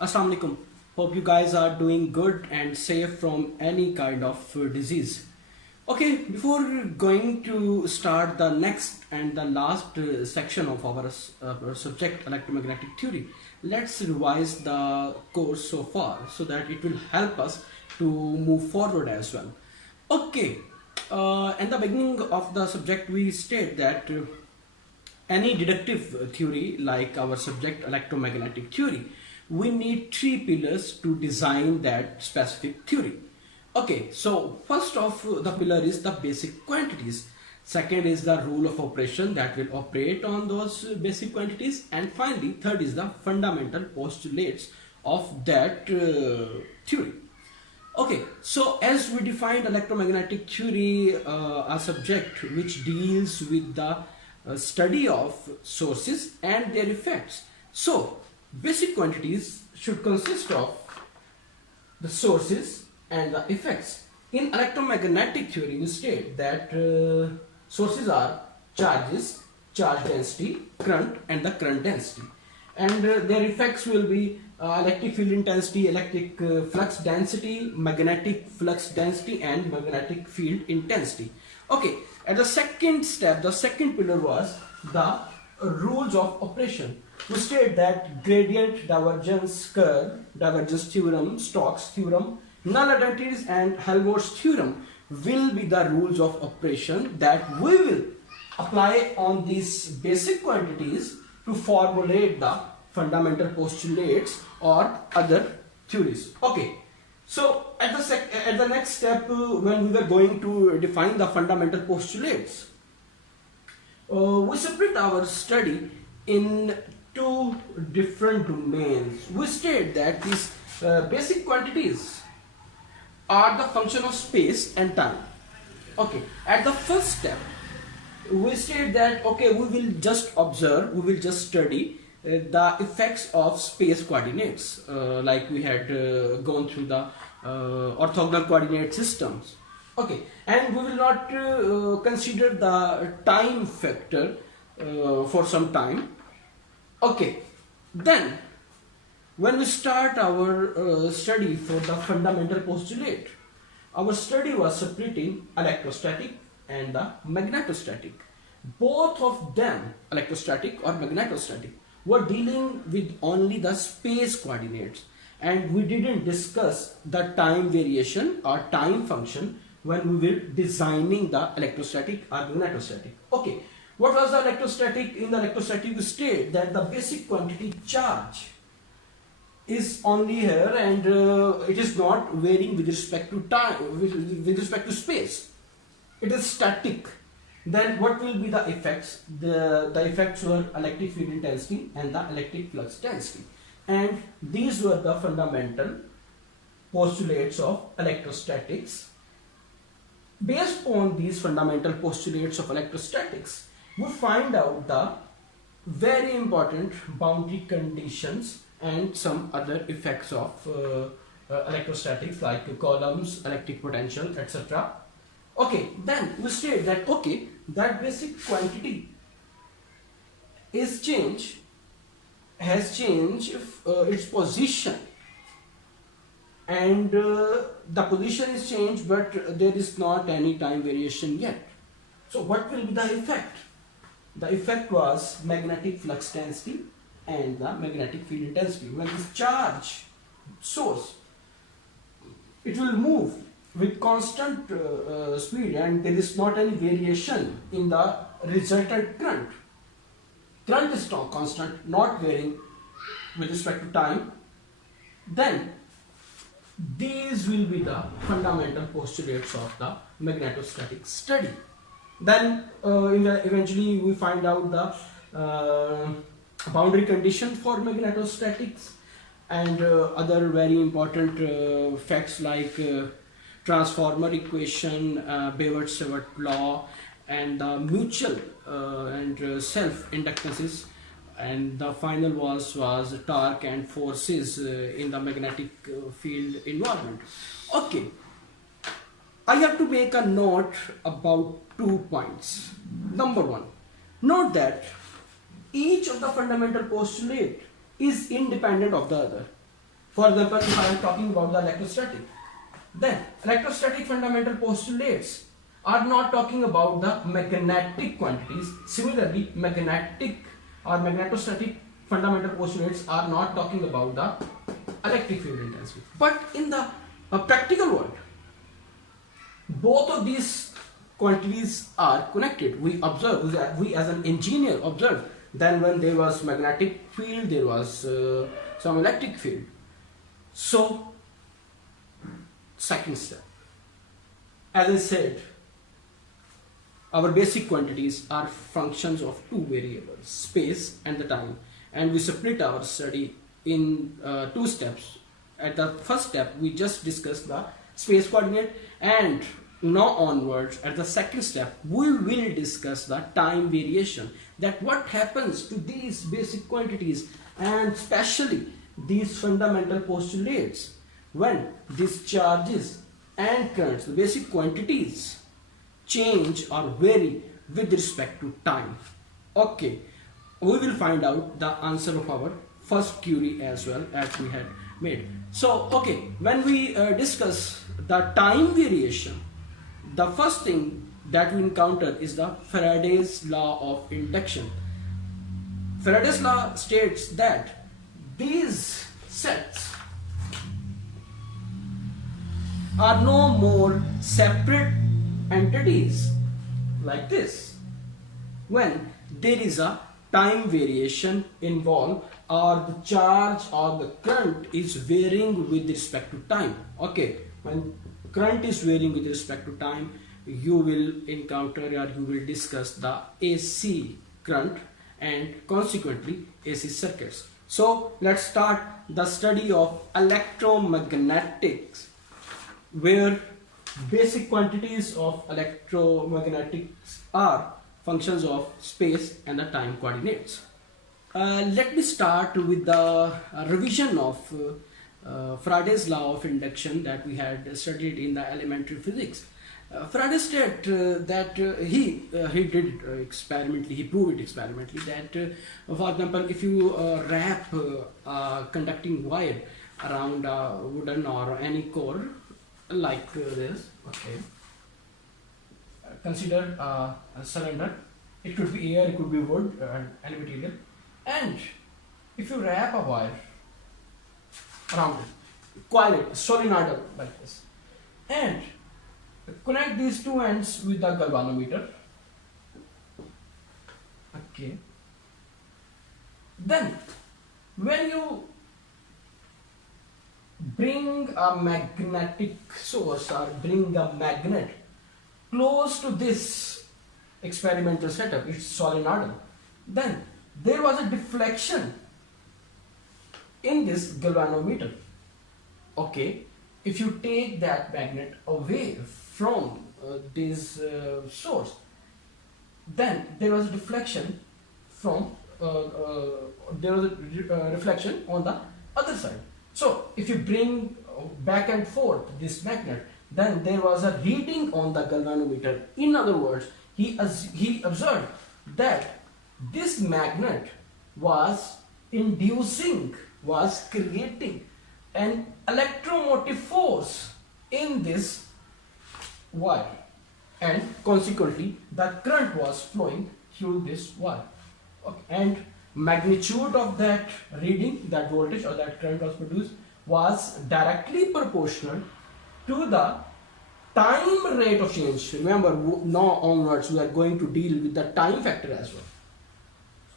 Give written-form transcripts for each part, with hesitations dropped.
Assalamu alaikum. Hope you guys are doing good and safe from any kind of disease. Okay, before going to start the next and the last section of our subject electromagnetic theory, let's revise the course so far so that it will help us to move forward as well. Okay, in the beginning of the subject, we state that any deductive theory like our subject electromagnetic theory, we need three pillars to design that specific theory. Okay, so first of the pillar is the basic quantities. Second is the rule of operation that will operate on those basic quantities, and finally third is the fundamental postulates of that theory. Okay, so as we defined electromagnetic theory, a subject which deals with the study of sources and their effects. So basic quantities should consist of the sources and the effects. In electromagnetic theory, we state that sources are charges, charge density, current, and the current density. And their effects will be electric field intensity, electric flux density, magnetic flux density, and magnetic field intensity. Okay, at the second step, the second pillar was the rules of operation. We state that gradient, divergence curve, divergence theorem, Stokes theorem, null identities, and Helmholtz theorem will be the rules of operation that we will apply on these basic quantities to formulate the fundamental postulates or other theories. Okay, so at the next step, when we were going to define the fundamental postulates, we separate our study in two different domains. We state that these basic quantities are the function of space and time. Okay, at the first step, we state that okay, we will just observe, we will just study the effects of space coordinates, like we had gone through the orthogonal coordinate systems. Okay, and we will not consider the time factor for some time. Okay, then when we start our study for the fundamental postulate, our study was separating electrostatic and the magnetostatic. Both of them, electrostatic or magnetostatic, were dealing with only the space coordinates, and we didn't discuss the time variation or time function when we were designing the electrostatic or magnetostatic. Okay, what was the electrostatic? In the electrostatic, we state that the basic quantity charge is only here, and it is not varying with respect to time, with respect to space. It is static. Then what will be the effects? The effects were electric field intensity and the electric flux density, and these were the fundamental postulates of electrostatics. Based on these fundamental postulates of electrostatics, we find out the very important boundary conditions and some other effects of electrostatics, like coulombs, electric potential, etc. Okay, then we state that okay, that basic quantity has changed its position, and the position is changed, but there is not any time variation yet. So what will be the effect? The effect was magnetic flux density and the magnetic field intensity. When this charge source, it will move with constant speed, and there is not any variation in the resultant current. Current is constant, not varying with respect to time. Then these will be the fundamental postulates of the magnetostatic study. Then eventually we find out the boundary condition for magnetostatics, and other very important facts like transformer equation, Beveridge-Savart law, and the mutual and self inductances, and the final was torque and forces in the magnetic field environment. Okay, I have to make a note about 2 points. Number one, note that each of the fundamental postulate is independent of the other. For example, if I am talking about the electrostatic, then electrostatic fundamental postulates are not talking about the magnetic quantities. Similarly, magnetic or magnetostatic fundamental postulates are not talking about the electric field intensity. But in the practical world, both of these quantities are connected. We observe, we as an engineer observe, then when there was magnetic field, there was some electric field. So, second step, as I said, our basic quantities are functions of two variables, space and the time, and we split our study in two steps. At the first step, we just discussed the space coordinate, and now onwards, at the second step, we will discuss the time variation, that what happens to these basic quantities and especially these fundamental postulates when these charges and currents, the basic quantities, change or vary with respect to time. Okay, we will find out the answer of our first query as well as we had made. So, okay, when we discuss the time variation, the first thing that we encounter is the Faraday's law of induction. Faraday's law states that these sets are no more separate entities like this when there is a time variation involved or the charge or the current is varying with respect to time. Okay, when current is varying with respect to time, you will encounter or you will discuss the AC current and consequently AC circuits. So let's start the study of electromagnetics, where basic quantities of electromagnetics are functions of space and the time coordinates. Let me start with the revision of Faraday's law of induction that we had studied in the elementary physics. Faraday stated that he did experimentally, he proved it experimentally that, for example, if you wrap a conducting wire around a wooden or any core like this, okay, consider a cylinder. It could be air, it could be wood, any material, and if you wrap a wire around it, coil it, solenoidal like this, and connect these two ends with the galvanometer, okay, then when you bring a magnetic source or bring a magnet close to this experimental setup, it's solenoidal, then there was a deflection in this galvanometer. Okay, if you take that magnet away from this source, then there was a deflection from there was a reflection on the other side. So if you bring back and forth this magnet, then there was a reading on the galvanometer. In other words, he observed that this magnet was creating an electromotive force in this wire, and consequently the current was flowing through this wire. Okay. And magnitude of that reading, that voltage or that current was produced, was directly proportional to the time rate of change. Remember, now onwards we are going to deal with the time factor as well.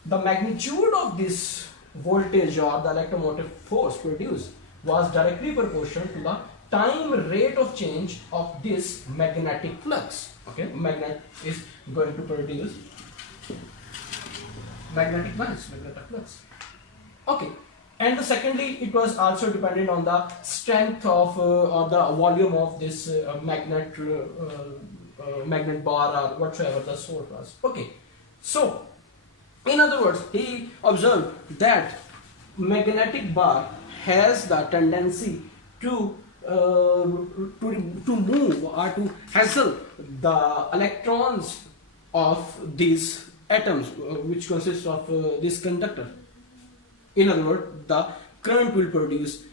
The magnitude of this voltage or the electromotive force produced was directly proportional to the time rate of change of this magnetic flux. Okay, magnet is going to produce magnetic flux. Okay, and secondly, it was also dependent on the strength of or the volume of this magnet bar or whatsoever the source was. Okay, so in other words, he observed that magnetic bar has the tendency to move or to hassle the electrons of these atoms which consist of this conductor. In other words, the current will produce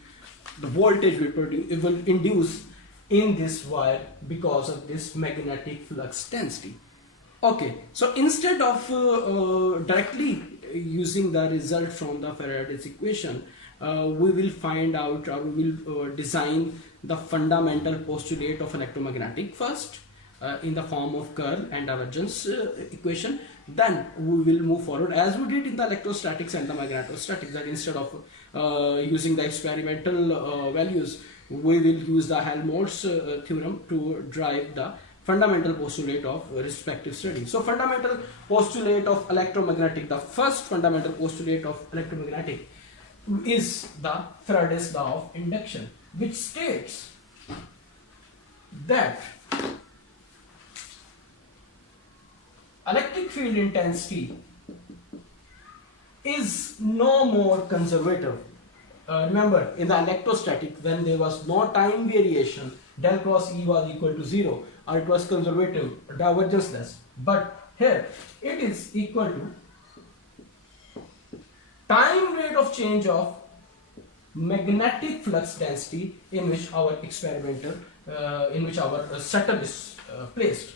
the voltage it will induce in this wire because of this magnetic flux density. Okay, so instead of directly using the result from the Faraday's equation, we will find out, or we will design the fundamental postulate of electromagnetic first in the form of curl and divergence equation. Then we will move forward as we did in the electrostatics and the magnetostatics, that instead of using the experimental values, we will use the Helmholtz theorem to drive the fundamental postulate of respective study. So fundamental postulate of electromagnetic, the first fundamental postulate of electromagnetic is the Faraday's law of induction, which states that electric field intensity is no more conservative. Remember, in the electrostatic, when there was no time variation, del cross E was equal to 0, or it was conservative, divergenceless. But here it is equal to time rate of change of magnetic flux density in which our experimental, in which our setup is placed.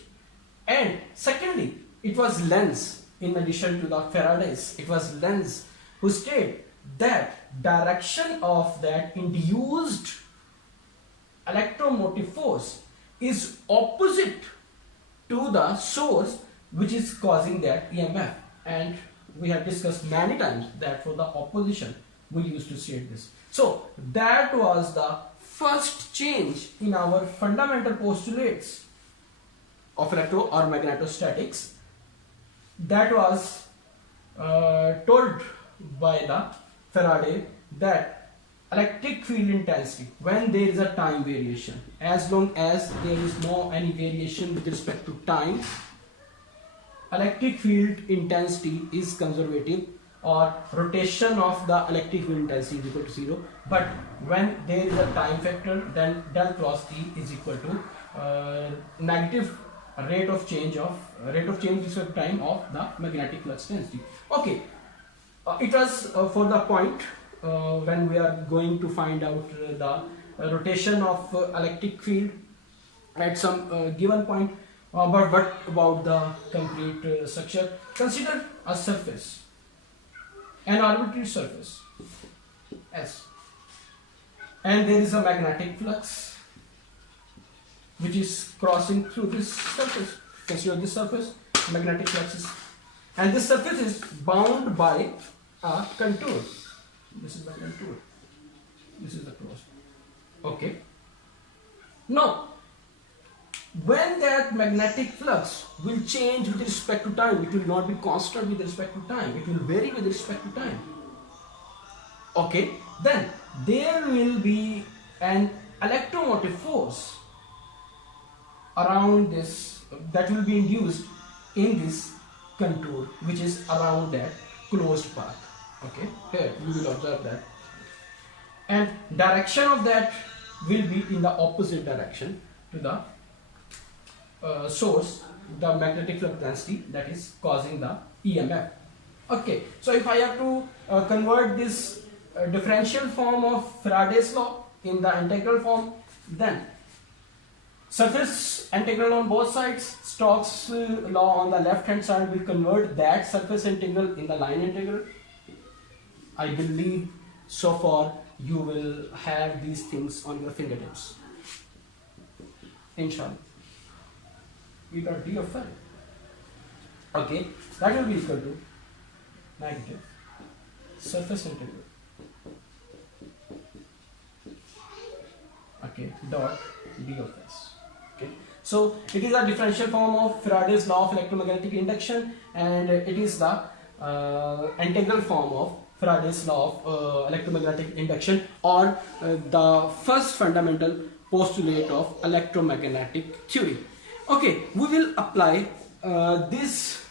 And secondly, it was Lenz, in addition to the Faraday's, it was Lenz who stated that direction of that induced electromotive force is opposite to the source which is causing that EMF. And we have discussed many times that for the opposition we used to state this. So that was the first change in our fundamental postulates of electro or magnetostatics that was told by the Faraday, that electric field intensity, when there is a time variation, as long as there is no any variation with respect to time, electric field intensity is conservative, or rotation of the electric field intensity is equal to 0. But when there is a time factor, then del cross E is equal to negative rate of change with respect to time of the magnetic flux density. Okay, it was for the point when we are going to find out the rotation of electric field at some given point. But what about the complete structure? Consider a surface, an arbitrary surface S, and there is a magnetic flux which is crossing through this surface. Consider this surface, magnetic fluxes, and this surface is bound by a contour. This is the contour, this is the cross. Okay, now when that magnetic flux will change with respect to time, it will not be constant with respect to time, it will vary with respect to time. Okay, then there will be an electromotive force around this that will be induced in this contour, which is around that closed path. Okay, here you will observe that, and direction of that will be in the opposite direction to the source, the magnetic flux density that is causing the EMF. Okay, so if I have to convert this differential form of Faraday's law in the integral form, then surface integral on both sides, Stokes law on the left hand side will convert that surface integral in the line integral. I believe so far you will have these things on your fingertips, inshallah. You got d of phi. Okay, that will be equal to negative surface integral, okay, dot d of s. Okay, so it is a differential form of Faraday's law of electromagnetic induction, and it is the integral form of Faraday's law of electromagnetic induction, or the first fundamental postulate of electromagnetic theory. Okay, we will apply this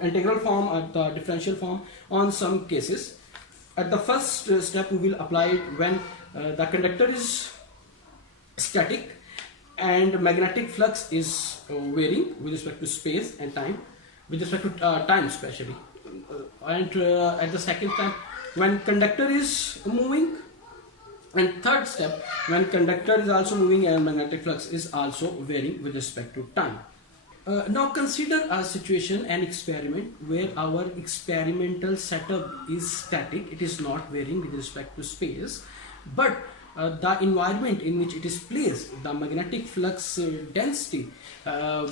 integral form or the differential form on some cases. At the first step, we will apply it when the conductor is static and magnetic flux is varying with respect to space and time, with respect to time especially. And at the second time, when conductor is moving And third step, when conductor is also moving and magnetic flux is also varying with respect to time. Now consider a situation, an experiment where our experimental setup is static, it is not varying with respect to space, but the environment in which it is placed, the magnetic flux density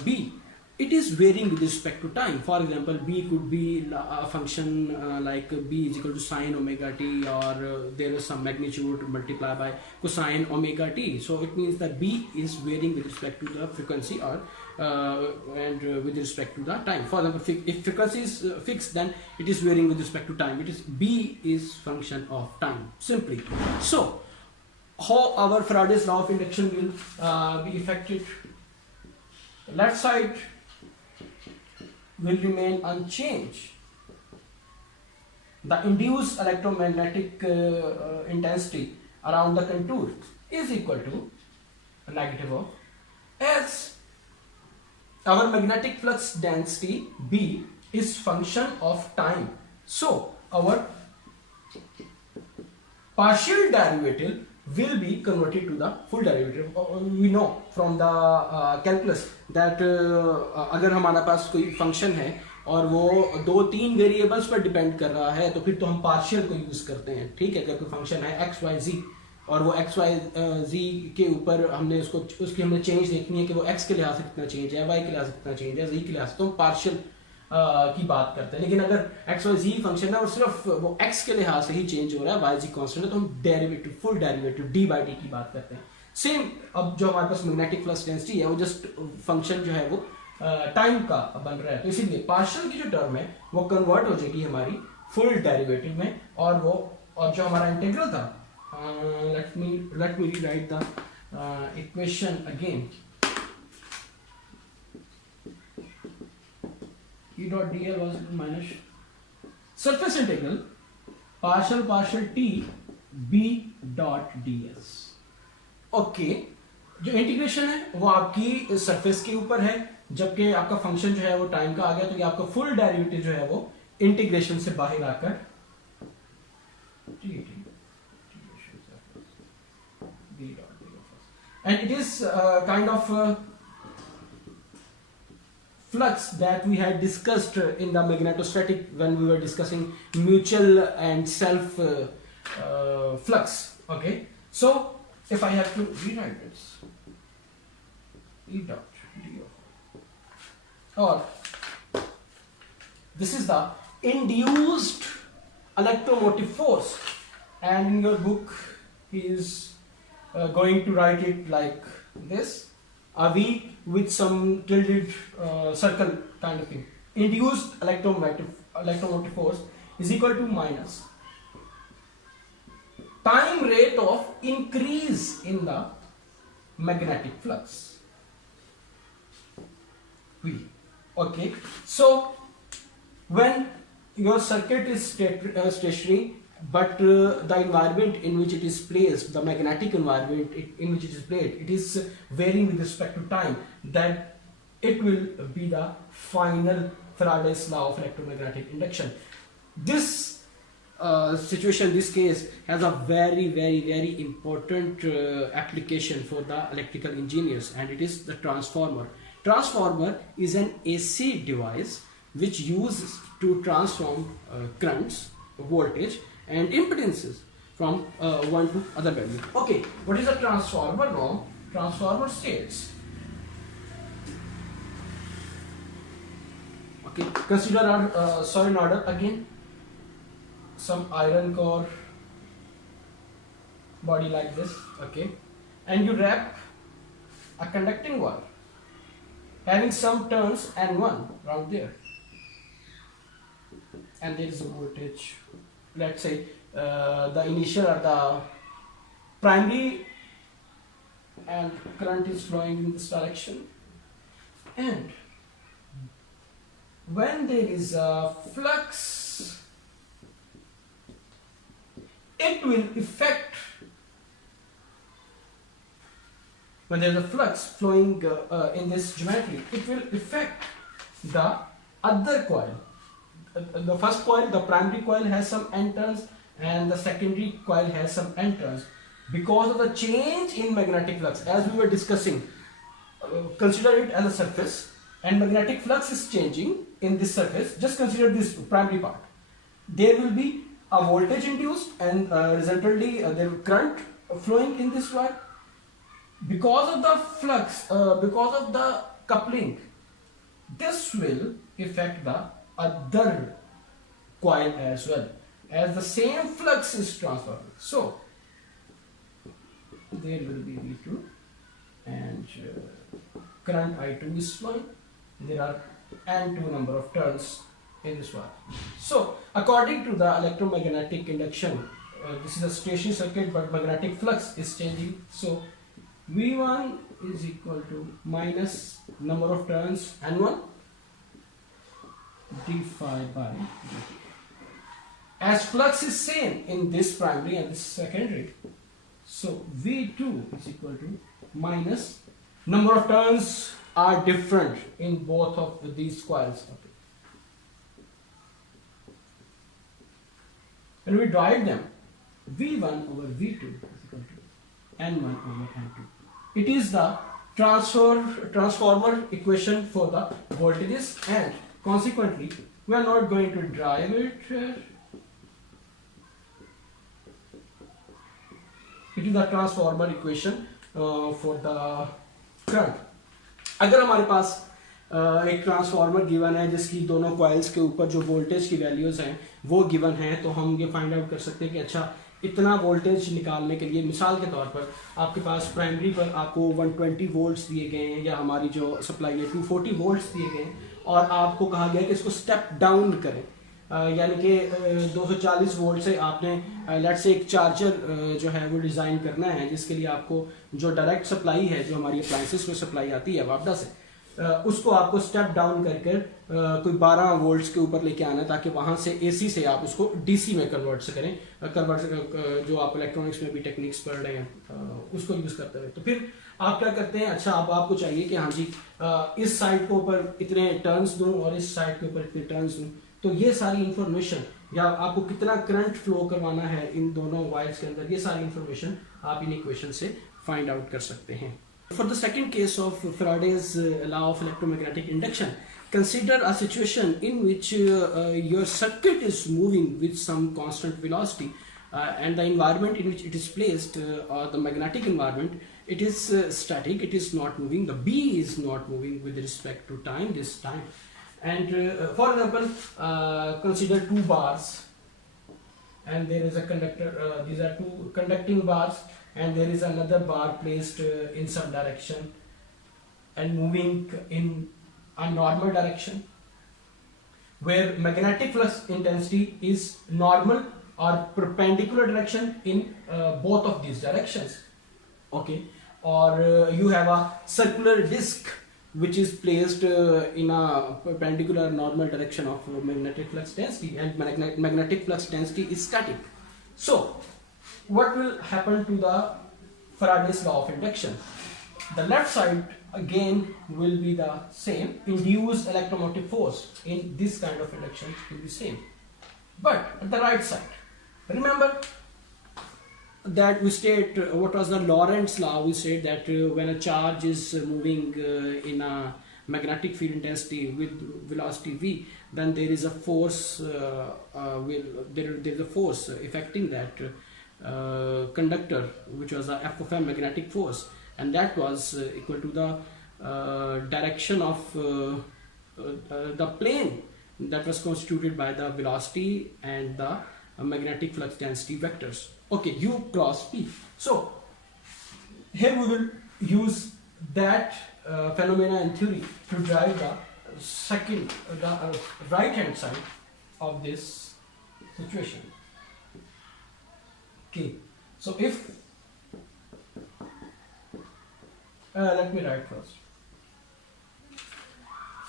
B, it is varying with respect to time. For example, B could be a function like B is equal to sine omega t, or there is some magnitude multiplied by cosine omega t. So it means that B is varying with respect to the frequency or with respect to the time. For example, if frequency is fixed, then it is varying with respect to time. It is B is function of time simply. So how our Faraday's law of induction will be affected? The left side will remain unchanged. The induced electromagnetic intensity around the contour is equal to a negative of S. Our magnetic flux density B is function of time. So our partial derivative will be converted to the full derivative. We know from the calculus that अगर हमारा पास कोई function है और वो 2-3 variables पर depend कर रहा है, तो फिर तो हम पार्शियल को यूज करते हैं. ठीक है, अगर कोई फंक्शन है एक्स वाई जी और वो एक्स वाई जी के ऊपर हमने उसकी हमने चेंज देखनी है कि वो एक्स के लिहाज से कितना चेंज है, वाई के लिहाज से कितना चेंज है, जी के लिहाज से, तो हम पार्शियल की बात करते हैं. लेकिन अगर एक्स वाई जी फंक्शन है और सिर्फ वो एक्स के लिहाज से ही चेंज हो रहा है, वाई जी कॉन्स्टेंट है, तो हम derivative full derivative D by D की बात करते हैं. सेम अब जो हमारे पास मैग्नेटिक फ्लक्स डेंसिटी है वो जस्ट फंक्शन जो है वो टाइम का बन रहा है, तो इसीलिए पार्शियल की जो टर्म है वो कन्वर्ट हो जाएगी हमारी फुल डेरिवेटिव में. और जो हमारा इंटीग्रल था, let me rewrite the equation again. E dot dl was minus surface integral partial t b dot ds. Okay, जो इंटीग्रेशन है वो आपकी सरफेस के ऊपर है, जबकि आपका फंक्शन जो है वो टाइम का आ गया, तो ये आपका फुल डेरिवेटिव जो है वो इंटीग्रेशन से बाहर आकर and it is kind of flux that we had discussed in the magnetostatic when we were discussing mutual and self flux. Okay, so if I have to rewrite this, E dot d of, or this is the induced electromotive force, and in your book he is going to write it like this, a V with some tilted circle kind of thing. Induced electromotive force is equal to minus time rate of increase in the magnetic flux V. Okay, so when your circuit is stationary, but the environment in which it is placed, the magnetic environment in which it is placed, it is varying with respect to time, that it will be the final Faraday's law of electromagnetic induction. This situation, this case has a very important application for the electrical engineers, and it is the transformer. Transformer is an AC device which uses to transform currents, voltage and impedances from one to other value. Okay, what is a transformer now? Transformer states, okay, consider our solenoid again, some iron core body like this, okay, and you wrap a conducting wire having some turns N1 around there, and there is a voltage. Let's say the initial or the primary, and current is flowing in this direction, and when there is a flux, it will affect, when there is a flux flowing in this geometry, it will affect the other coil. The first coil, the primary coil, has some N turns, and the secondary coil has some N turns. because of the change in magnetic flux, as we were discussing, consider it as a surface and magnetic flux is changing in this surface. Just consider this primary part. There will be a voltage induced and resultantly there will current flowing in this wire. Because of the flux, because of the coupling, this will affect the other coil as well, as the same flux is transferred. So there will be V2 and current I2 is flowing. There are N2 number of turns in this wire. So according to the electromagnetic induction, this is a stationary circuit but magnetic flux is changing. So V1 is equal to minus number of turns N1 d phi by dt. As flux is same in this primary and this secondary, so V2 is equal to minus number of turns are different in both of these coils. Okay. When we divide them, V1 over V2 is equal to N1 over N2. It is the transformer equation for the voltages, and consequently we are not going to drive it here. It is the transformer equation for the current. अगर हमारे पास एक transformer given है जिसकी दोनों coils के ऊपर जो voltage की वैल्यूज हैं वो गिवन है, तो हम ये फाइंड आउट कर सकते हैं कि अच्छा इतना वोल्टेज निकालने के लिए मिसाल के तौर पर आपके पास प्राइमरी पर आपको 120 वोल्ट्स दिए गए हैं या हमारी जो सप्लाई है 240 वोल्ट्स दिए गए हैं और आपको कहा गया कि इसको स्टेप डाउन करें, यानी कि 240 वोल्ट से आपने लेट से एक चार्जर जो है वो डिज़ाइन करना है जिसके लिए आपको जो डायरेक्ट सप्लाई है जो हमारी अप्लायंसेस में सप्लाई आती है वापडा से, उसको आपको स्टेप डाउन कर कोई 12 वोल्ट्स के ऊपर लेके आना है ताकि वहां से एसी से आप उसको डीसी में कन्वर्ट से करें, जो आप इलेक्ट्रॉनिक्स में भी टेक्निक्स पढ़ रहे हैं उसको यूज करते हुए। तो फिर आप क्या करते हैं, अच्छा अब आपको चाहिए कि हाँ जी इस साइड के ऊपर इतने टर्न्स दूं और इस साइड के ऊपर इतने टर्न्स दूं, तो ये सारी इंफॉर्मेशन या आपको कितना करंट फ्लो करवाना है इन दोनों वायर्स के अंदर, ये सारी इंफॉर्मेशन आप इन इक्वेशन से फाइंड आउट कर सकते हैं। For the second case of Faraday's law of electromagnetic induction, consider a situation in which your circuit is moving with some constant velocity and the environment in which it is placed, or the magnetic environment, it is static, it is not moving, the B is not moving with respect to time this time. And for example, consider two bars and there is a conductor, these are two conducting bars, and there is another bar placed in some direction and moving in a normal direction where magnetic flux intensity is normal or perpendicular direction in both of these directions. Okay, or you have a circular disc which is placed in a perpendicular normal direction of magnetic flux density, and magnetic flux density is static. So what will happen to the Faraday's law of induction? The left side again will be the same, induced electromotive force in this kind of induction will be same, but at the right side, remember that we state what was the Lorentz law. We said that when a charge is moving in a magnetic field intensity with velocity v, then there is a force there is a force affecting that conductor, which was a F of m magnetic force, and that was equal to the direction of the plane that was constituted by the velocity and the magnetic flux density vectors. Okay, U cross P. So here we will use that phenomena in theory to drive the second, the right hand side of this situation. Okay, so if let me write first.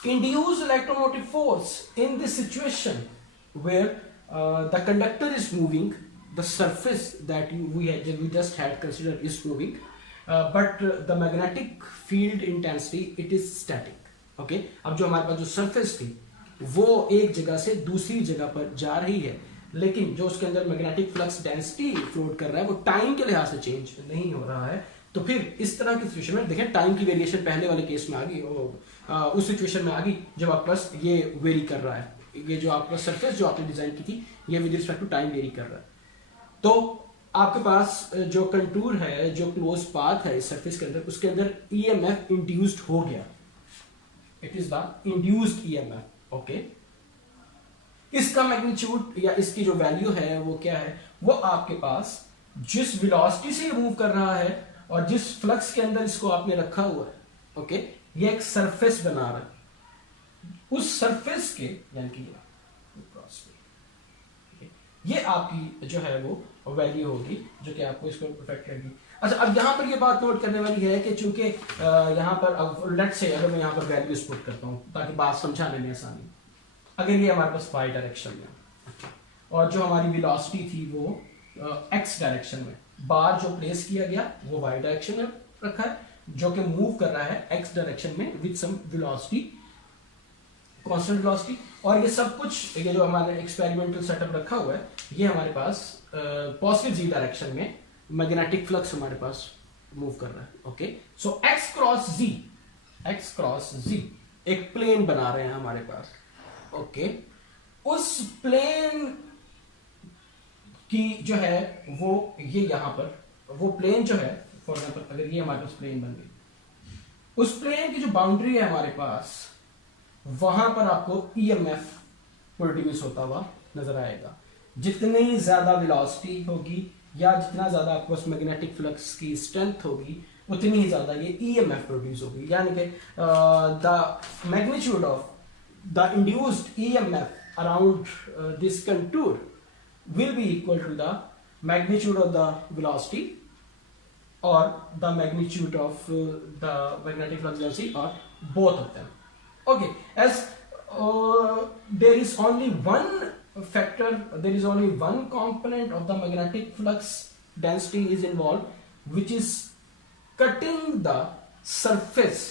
Induced electromotive force in this situation where the conductor is moving, the surface that we just had considered is moving, but the magnetic field intensity it is static. Okay, अब जो हमारे पास जो surface थी वो एक जगह से दूसरी जगह पर जा रही है, लेकिन जो उसके अंदर मैग्नेटिक फ्लक्स डेंसिटी फ्लोट कर रहा है वो टाइम के लिहाज से चेंज नहीं हो रहा है, तो फिर इस तरह की सिचुएशन में देखें टाइम की वेरिएशन पहले वाले केस में आ गई, उस सिचुएशन में आ गई जब आपके पास ये वेरी कर रहा है, ये जो आपका सरफेस जो आपने डिजाइन की थी ये with respect to time vary कर रहा है। तो आपके पास जो कंटूर है, जो क्लोज पाथ है इस सरफेस के अंदर, उसके अंदर ईएमएफ इंड्यूस्ड हो गया, it is the induced EMF. Okay, इसका मैग्नीट्यूड या इसकी जो वैल्यू है वो क्या है, वो आपके पास जिस वेलोसिटी से मूव कर रहा है और जिस फ्लक्स के अंदर इसको आपने रखा हुआ है, ओके, ये एक सरफेस बना रहा है, उस सरफेस के यानी कि ये आपकी जो है वो वैल्यू होगी जो कि आपको इसको इफेक्ट करेगी। अच्छा, अब यहाँ पर ये बात नोट करने वाली है कि चूंकि यहाँ पर लेट्स से अगर मैं यहाँ पर वैल्यूज पुट करता हूँ ताकि बात समझाने में आसानी, अगर ये हमारे पास y डायरेक्शन में और जो हमारी वेलोसिटी थी वो x डायरेक्शन में, बार जो प्लेस किया गया वो y डायरेक्शन में रखा है, जो कि मूव कर रहा है x डायरेक्शन में with some velocity, constant velocity, और ये सब कुछ ये जो हमारे एक्सपेरिमेंटल सेटअप रखा हुआ है ये हमारे पास पॉजिटिव z डायरेक्शन में मैग्नेटिक फ्लक्स हमारे पास मूव कर रहा है। ओके, सो x क्रॉस z एक प्लेन बना रहे हैं हमारे पास। ओके, उस प्लेन की जो है वो ये यहां पर वो प्लेन जो है, फॉर एग्जांपल अगर ये हमारे पास प्लेन बन गई, उस प्लेन की जो बाउंड्री है हमारे पास वहां पर आपको ईएमएफ प्रोड्यूस होता हुआ नजर आएगा। जितनी ज्यादा वेलोसिटी होगी या जितना ज्यादा आपके पास मैग्नेटिक फ्लक्स की स्ट्रेंथ होगी उतनी ही ज्यादा ये ईएमएफ प्रोड्यूस होगी, यानी कि the magnitude of the induced EMF around this contour will be equal to the magnitude of the velocity or the magnitude of the magnetic flux density or both of them. Okay, as there is only one factor, there is only one component of the magnetic flux density is involved, which is cutting the surface.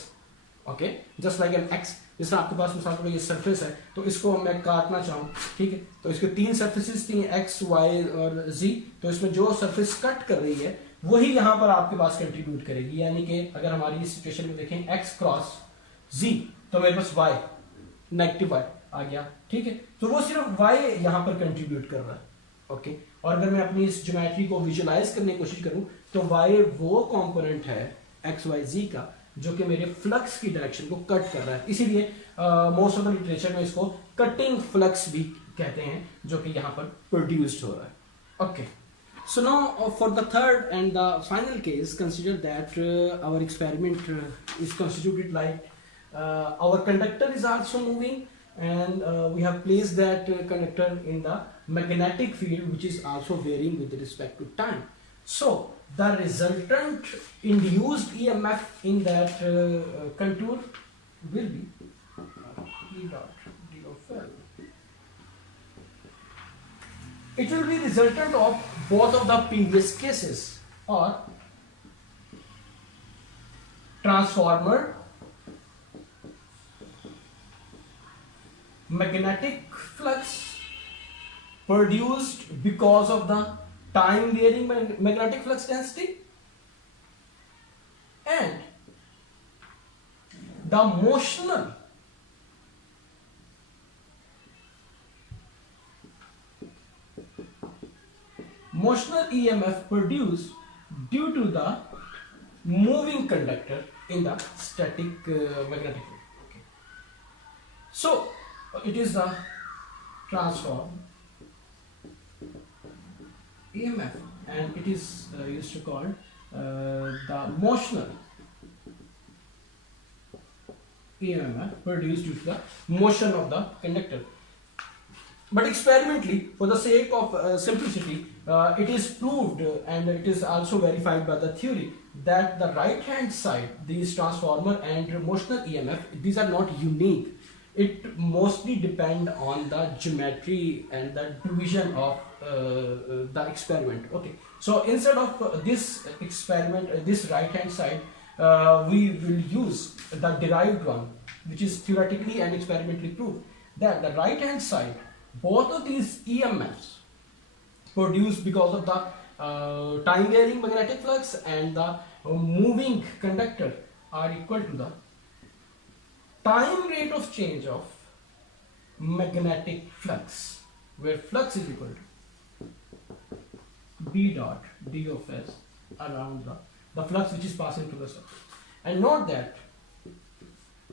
Okay, just like an X, जैसे आपके पास मिसाल के लिए ये surface है तो इसको मैं काटना चाहूँ, ठीक है, तो इसके तीन सरफेसेस थी x, y और z, तो इसमें जो सरफेस कट कर रही है वही यहाँ पर आपके पास कंट्रीब्यूट करेगी, यानी कि अगर हमारी इस सिचुएशन में देखें x क्रॉस z तो मेरे पास y नेगेटिव y आ गया, ठीक है, तो वो सिर्फ y यहाँ पर कंट्रीब्यूट कर रहा है। ओके, और अगर मैं अपनी इस ज्योमेट्री को विजुअलाइज करने की कोशिश करूँ तो y वो कॉम्पोनेंट है x, y, z का जो कि मेरे फ्लक्स की डायरेक्शन को कट कर रहा है, इसीलिए मोस्ट ऑफ द लिटरेचर में इसको कटिंग फ्लक्स भी कहते हैं जो कि यहाँ पर प्रोड्यूस्ड हो रहा है। Okay, so now for the third and the final case consider that our experiment is constituted like our conductor is also moving and we have placed that conductor in the magnetic field which is also varying with respect to time. So the resultant induced EMF in that contour will be E dot D of L. It will be resultant of both of the previous cases, or transformer magnetic flux produced because of the time varying magnetic flux density and the motional EMF produced due to the moving conductor in the static magnetic field. Okay. So it is the transform EMF and it is used to call the motional EMF produced due to the motion of the conductor. But experimentally, for the sake of simplicity, it is proved and it is also verified by the theory that the right hand side, these transformer and motional EMF, these are not unique. It mostly depend on the geometry and the division of the experiment. Okay, so instead of this experiment, this right hand side, we will use the derived one, which is theoretically and experimentally proved that the right hand side, both of these EMFs produced because of the time varying magnetic flux, and the moving conductor are equal to the time rate of change of magnetic flux, where flux is equal to B dot d of s around the flux which is passing through the surface. And note that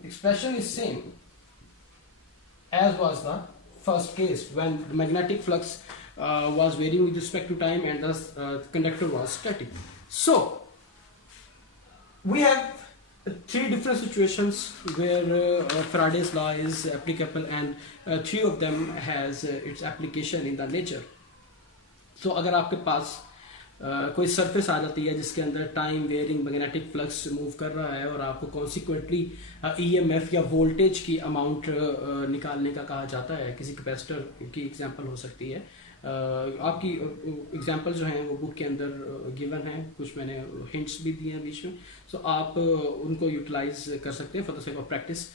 expression is same as was the first case when the magnetic flux was varying with respect to time and the conductor was static. So we have three different situations where Faraday's law is applicable, and three of them has its application in the nature. So अगर आपके पास कोई surface आ जाती है जिसके अंदर time wearing magnetic flux move कर रहा है और आपको कॉन्सिक्वेंटली ईएमएफ या वोल्टेज की अमाउंट निकालने का कहा जाता है, किसी कैपेसिटर की एग्जांपल हो सकती है। आपकी एग्जांपल जो हैं वो बुक के अंदर गिवन है, कुछ मैंने हिंट्स भी दिए हैं बीच में, सो आप उनको यूटिलाइज कर सकते हैं for the sake of practice.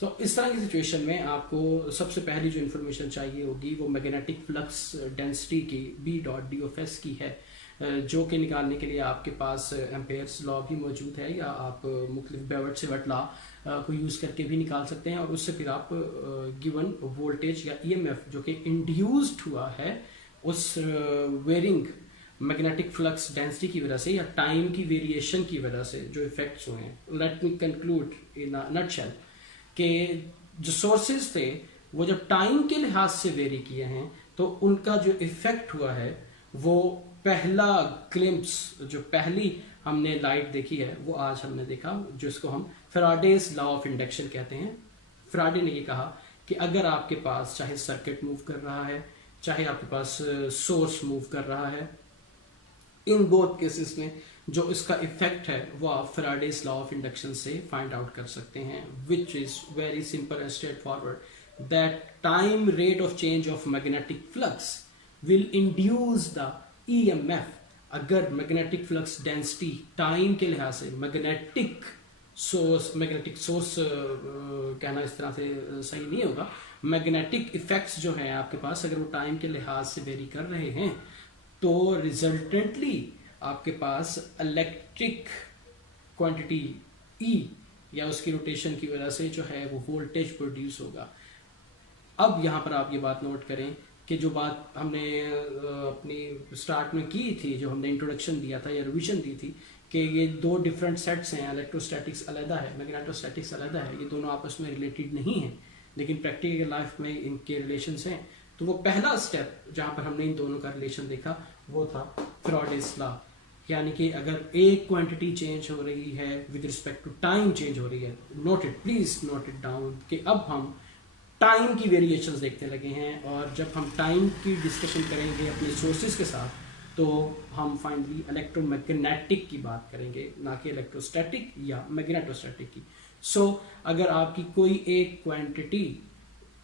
So इस तरह की सिचुएशन में आपको सबसे पहली जो इन्फॉर्मेशन चाहिए होगी वो मैग्नेटिक फ्लक्स डेंसिटी की B dot D of S की है, जो कि निकालने के लिए आपके पास एम्पेयर्स लॉ भी मौजूद है, या आप मुख्तलिफ बेवर्ट लॉ को यूज़ करके भी निकाल सकते हैं, और उससे फिर आप गिवन वोल्टेज या ईएमएफ जो कि इंड्यूस्ड हुआ है उस वेरिंग मैग्नेटिक फ्लक्स डेंसिटी की वजह से या टाइम की वेरिएशन की वजह से जो इफेक्ट्स हुए हैं। Let me conclude in a nutshell कि जो सोर्सेज थे वो जब टाइम के लिहाज से वेरी किए हैं तो उनका जो इफेक्ट हुआ है वो पहला ग्लिम्प्स, जो पहली हमने लाइट देखी है वो आज हमने देखा, जिसको हम फैराडेज लॉ ऑफ इंडक्शन कहते हैं। फैराडे ने ये कहा कि अगर आपके पास चाहे सर्किट मूव कर रहा है, चाहे आपके पास सोर्स मूव कर रहा है, इन बोथ केसेस में जो इसका इफेक्ट है वो आप फैराडेज लॉ ऑफ इंडक्शन से फाइंड आउट कर सकते हैं, which is very simple and straight forward, that time rate of change of magnetic flux will induce the EMF। अगर मैग्नेटिक फ्लक्स डेंसिटी टाइम के लिहाज से मैग्नेटिक सोर्स कहना इस तरह से सही नहीं होगा, मैग्नेटिक इफेक्ट्स जो हैं आपके पास अगर वो टाइम के लिहाज से वेरी कर रहे हैं तो रिजल्टेंटली आपके पास इलेक्ट्रिक क्वांटिटी E या उसकी रोटेशन की वजह से जो है वो वोल्टेज प्रोड्यूस होगा। अब यहाँ पर आप ये बात नोट करें कि जो बात हमने अपनी स्टार्ट में की थी, जो हमने इंट्रोडक्शन दिया था या रिवीजन दी थी, कि ये दो डिफरेंट सेट्स हैं, इलेक्ट्रोस्टैटिक्स अलग है, मैग्नेटोस्टैटिक्स अलग है, ये दोनों आपस में रिलेटेड नहीं हैं, लेकिन प्रैक्टिकल लाइफ में इनके रिलेशंस हैं। तो वो पहला स्टेप जहाँ पर हमने इन दोनों का रिलेशन देखा वो था फैराडेज लॉ, यानी कि अगर एक क्वांटिटी चेंज हो रही है with respect to time change हो रही है, note it, please note it down, कि अब हम टाइम की वेरिएशंस देखने लगे हैं, और जब हम टाइम की डिस्कशन करेंगे अपने सोर्सेज के साथ तो हम फाइनली इलेक्ट्रोमैग्नेटिक की बात करेंगे, ना कि इलेक्ट्रोस्टैटिक या मैग्नेटोस्टैटिक की। सो अगर आपकी कोई एक क्वांटिटी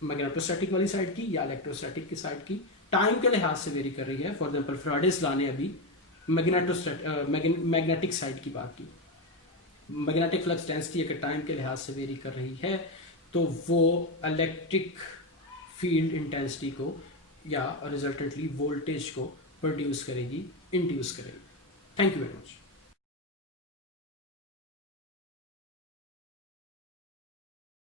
मैग्नेटोस्टैटिक वाली साइड की या इलेक्ट्रोस्टैटिक की साइड की टाइम के लिहाज से वेरी कर रही है, फॉर एग्जाम्पल फैराडेज लॉ ने अभी मैग्नेटिक साइड की बात की, मैग्नेटिक फ्लक्स डेंसिटी अगर टाइम के लिहाज से वेरी कर रही है तो वो इलेक्ट्रिक फील्ड इंटेंसिटी को या रिजल्टेंटली वोल्टेज को प्रोड्यूस करेगी, इंड्यूस करेगी। Thank you very much.